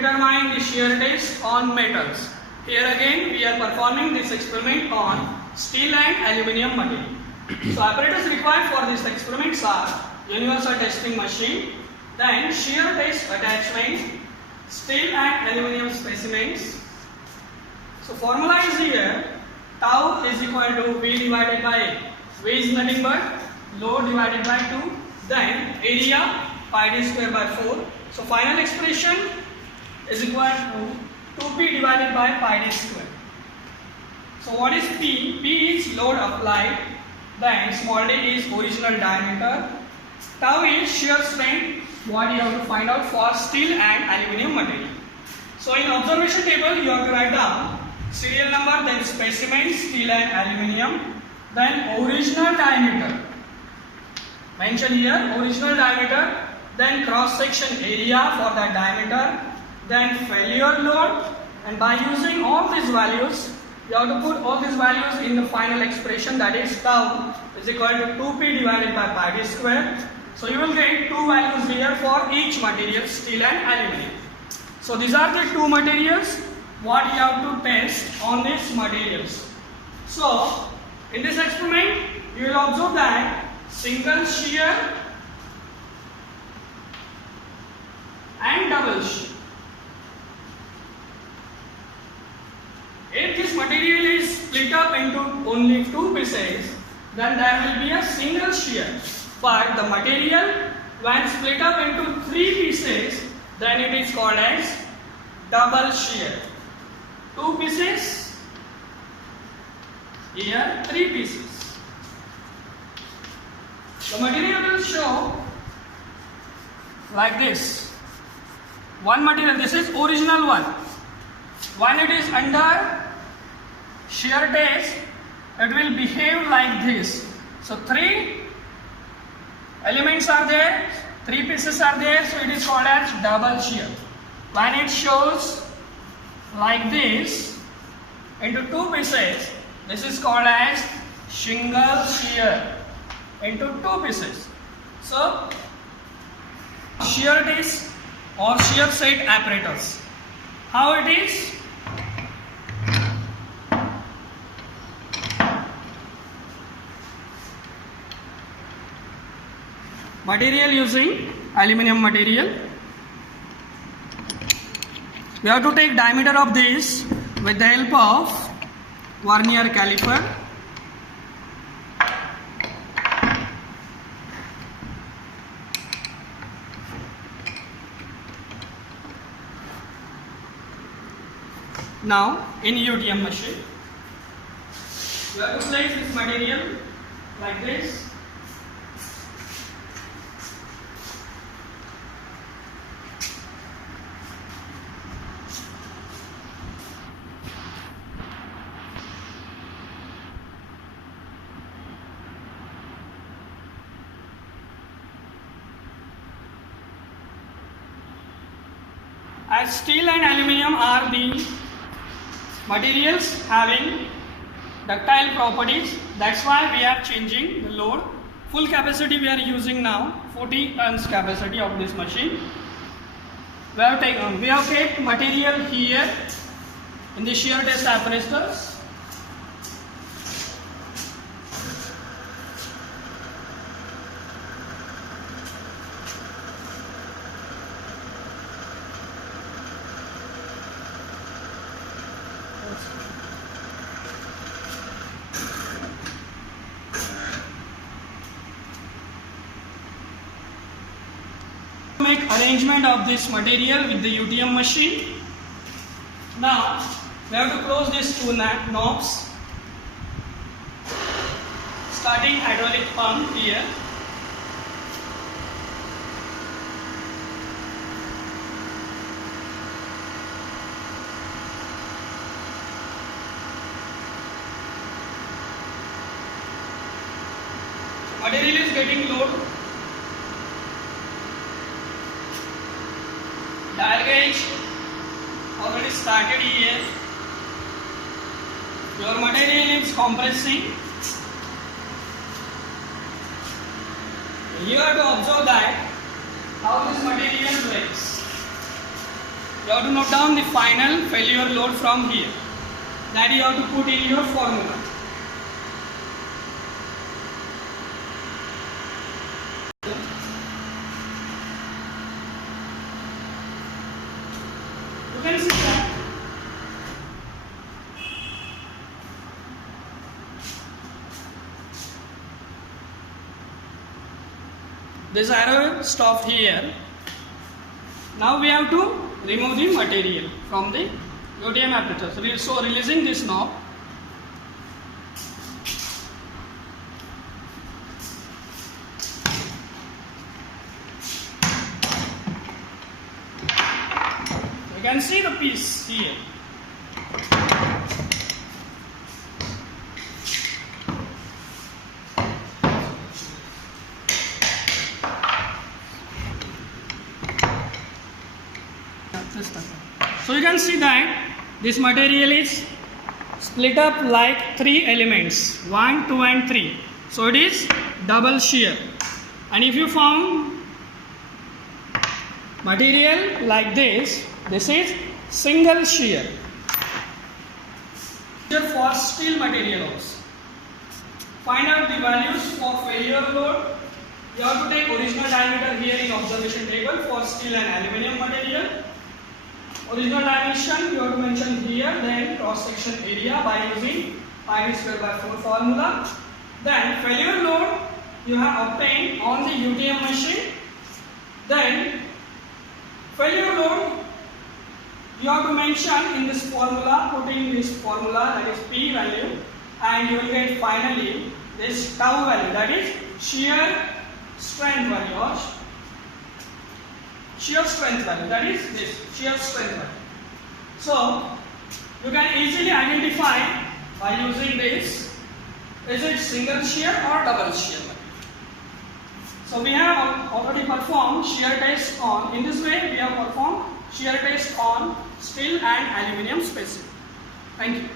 determine the shear test on metals. Here again we are performing this experiment on steel and aluminium material. So apparatus required for these experiments are universal testing machine, then shear test attachment, steel and aluminium specimens. So formula is here, tau is equal to V divided by A. V is nothing but load divided by 2, then area pi d square by 4. So final expression is equal to 2p divided by pi d square. So what is P? P is load applied, then small d is original diameter, tau is shear strength, what you have to find out for steel and aluminium material. So in observation table you have to write down serial number, then specimen, steel and aluminium, then original diameter. Mention here original diameter, then cross section area for that diameter, then failure load, and by using all these values you have to put all these values in the final expression, that is tau is equal to 2p divided by pi d square. So you will get two values here for each material, steel and aluminium. So these are the two materials what you have to test on these materials. So in this experiment you will observe that single shear and double shear. If this material is split up into only two pieces, then there will be a single shear. But the material when split up into three pieces, then it is called as double shear. Two pieces, here three pieces. The material will show like this. One material, this is original one. When it is under shear test, it will behave like this. So three elements are there, three pieces are there, so it is called as double shear. When it shows like this into two pieces, this is called as single shear into two pieces. So shear disc or shear set apparatus, how it is? Material using aluminium material. We have to take diameter of this with the help of vernier caliper. Now in UTM machine, we have to place this material like this. As steel and aluminium are the materials having ductile properties, that's why we are changing the load. Full capacity we are using now 40 tons capacity of this machine. We have kept material here in the shear test apparatus. Make arrangement of this material with the UTM machine. Now we have to close these two knobs. Starting hydraulic pump here. Material is getting load. Dial gauge already started here. Your material is compressing. You have to observe that how this material breaks. You have to note down the final failure load from here. That you have to put in your formula. You can see that this arrow stopped here. Now we have to remove the material from the UTM apparatus. So releasing this knob. You can see the piece here. So you can see that this material is split up like 3 elements, 1, 2 and 3. So it is double shear. And if you found material like this is single shear. For steel material also. Find out the values for failure load. You have to take original diameter here in observation table for steel and aluminium material. Original dimension you have to mention here, then cross section area by using pi square by 4 formula. Then failure load you have obtained on the UTM machine. Then failure load you have to mention in this formula, putting this formula, that is P value, and you will get finally this tau value, that is shear strength value or shear strength value, that is this shear strength value. So you can easily identify by using this, is it single shear or double shear. So we have already performed shear test on, in this way we have performed shear test on steel and aluminium specimen. Thank you.